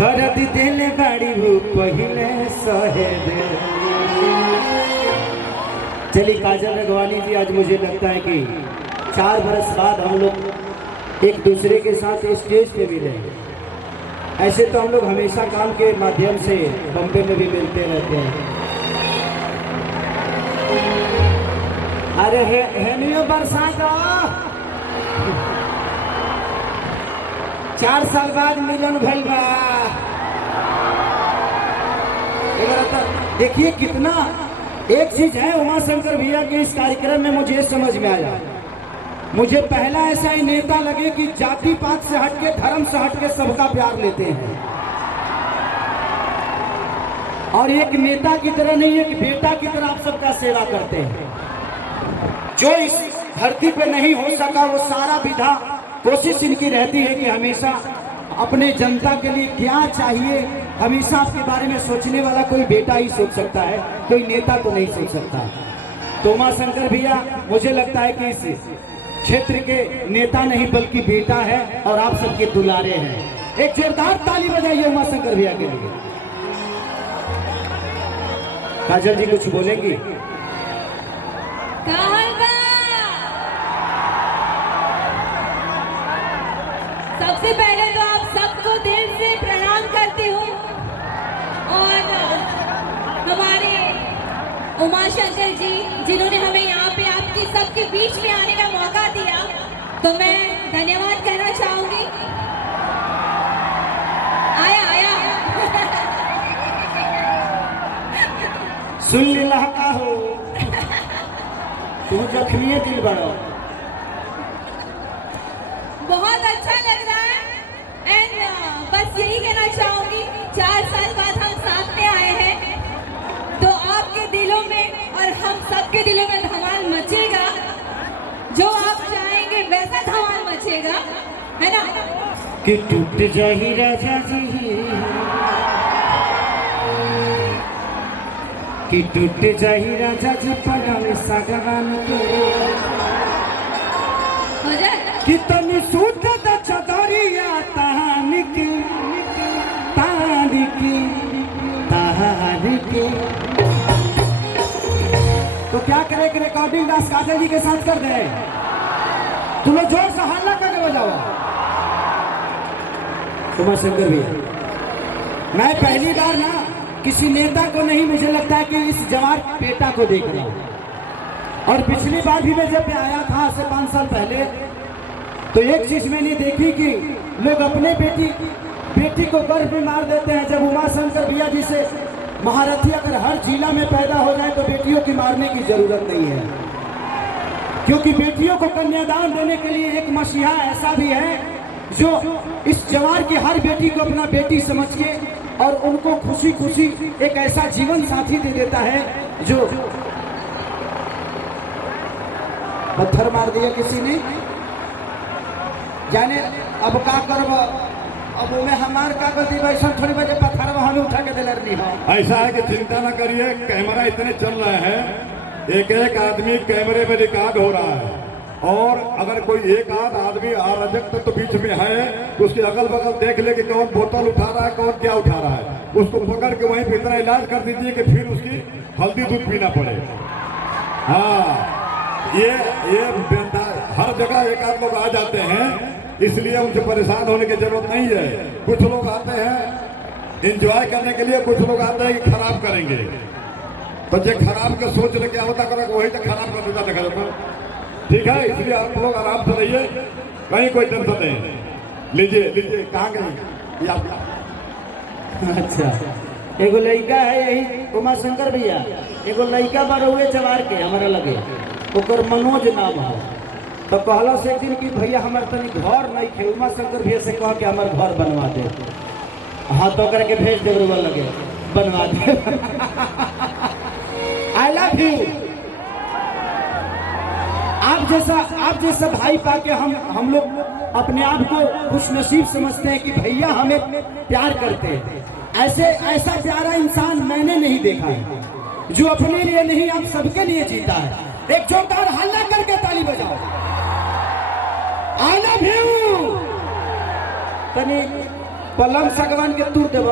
दर्द दिल बाड़ी हो पहले सहे दे। चलिए काजल रघवानी जी, आज मुझे लगता है कि 4 बरस बाद हम लोग एक दूसरे के साथ स्टेज पे मिले। ऐसे तो हम लोग हमेशा काम के माध्यम से बम्बे में भी मिलते रहते हैं। अरे है नहीं बरसात 4 साल बाद मिलन भइल बा। देखिए कितना एक चीज है उमा शंकर भैया के इस कार्यक्रम में मुझे समझ में आया। मुझे पहला ऐसा ही नेता लगे कि जाति पात से हटके, धर्म से हटके सबका प्यार लेते हैं, और एक नेता की तरह नहीं, एक बेटा की तरह आप सबका सेवा करते हैं। जो इस धरती पे नहीं हो सका वो सारा विधा कोशिश इनकी रहती है कि हमेशा अपने जनता के लिए क्या चाहिए, हमेशा आपके बारे में सोचने वाला कोई बेटा ही सोच सकता है, कोई नेता तो नहीं सोच सकता। तो उमा शंकर भैया मुझे लगता है कि इस क्षेत्र के नेता नहीं बल्कि बेटा है और आप सबके दुलारे हैं। एक जोरदार ताली बजाइए उमा शंकर भैया के लिए। काजल जी कुछ बोलेंगी? सबसे पहले तो आप सबको दिल से प्रणाम करती हूँ, और हमारे उमा शंकर जी जिन्होंने हमें यहाँ पे आपके सबके बीच में आने का मौका दिया, तो मैं धन्यवाद कहना चाहूंगी। आया सुन लिला का हो तू जख्मी दिल बड़ो। बहुत अच्छा लग रहा है, एंड बस यही कहना चाहूंगी 4 साल बाद हम साथ में आए हैं, तो आपके दिलों में और हम सबके दिलों में धमाल मचेगा। जो आप चाहेंगे वैसा धमाल मचेगा, है ना? कि टूट जाही राजा जी, कि टूट जाही राजा जी पगल सागवान के, हो जाए कि तनु सूत द चदरिया तानिक तानिक तानिक। तो क्या करें कि रिकॉर्डिंग डांस काजल जी के साथ कर दे। तुम लोग जोर से हल्ला करके बजाओ। उमा शंकर भैया, मैं पहली बार ना किसी नेता को नहीं, मुझे लगता है कि इस जवान बेटा को देख रहा हूं। और पिछली बार भी मैं जब आया था से 5 साल पहले, तो एक चीज मैंने देखी कि लोग अपने बेटी को गर्भ में मार देते हैं। जब उमा शंकर भैया जी से महारथी अगर हर जिला में पैदा हो जाए तो बेटियों की मारने की जरूरत नहीं है, क्योंकि बेटियों को कन्यादान देने के लिए एक मसीहा ऐसा भी है जो इस जवार की हर बेटी को अपना बेटी समझ के और उनको खुशी खुशी एक ऐसा जीवन साथी दे देता है। जो पत्थर मार दिया किसी ने, जाने अब का करब, अब में हमार का गलती, वैसा थोड़ी बजे पत्थर हमें उठा के दिलर नहीं हो। ऐसा है कि चिंता ना करिए, कैमरा इतने चल रहे हैं, एक एक आदमी कैमरे में रिकॉर्ड हो रहा है, और अगर कोई एक आध आदमी अराजक तो बीच में है, उसके अगल बगल देख ले कि कौन बोतल उठा रहा है, कौन क्या उठा रहा है, उसको पकड़ के वहीं पे इतना इलाज कर दीजिए कि फिर उसकी हल्दी दूध पीना पड़े। हाँ, ये हर जगह एक आध लोग आ जाते हैं, इसलिए उनसे परेशान होने की जरूरत नहीं है। कुछ लोग आते हैं एंजॉय करने के लिए, कुछ लोग आते हैं कि खराब करेंगे, तो जो खराब के सोच लेके होता करेगा वही तो खराब कर देता देखा जाता। ठीक है, इसलिए आप लोग आराम से रहिए, कहीं कोई टेंशन नहीं। लीजिए लीजिए, कहाँ गए? अच्छा, एगो लड़का है यही उमा शंकर भैया, एगो लड़का बड़ुए जवार के हमारा लगे, ओकर मनोज नाम है। तो कहला से एक दिन कि भैया हमारे तनी घर नहीं थे, उमा शंकर भैया से कह के हमारे घर बनवा दे। हाँ, तो करके भेज दे, रुआ लगे बनवा दे। I love you. आप जैसा भाई पाके हम लोग अपने आप को खुश नसीब समझते हैं कि भैया हमें प्यार करते हैं। ऐसा प्यारा इंसान मैंने नहीं देखा है, जो अपने लिए नहीं आप सबके लिए जीता है। एक जोरदार हल्ला करके ताली बजाओ। I love you. पलंग सगवान के तूर देव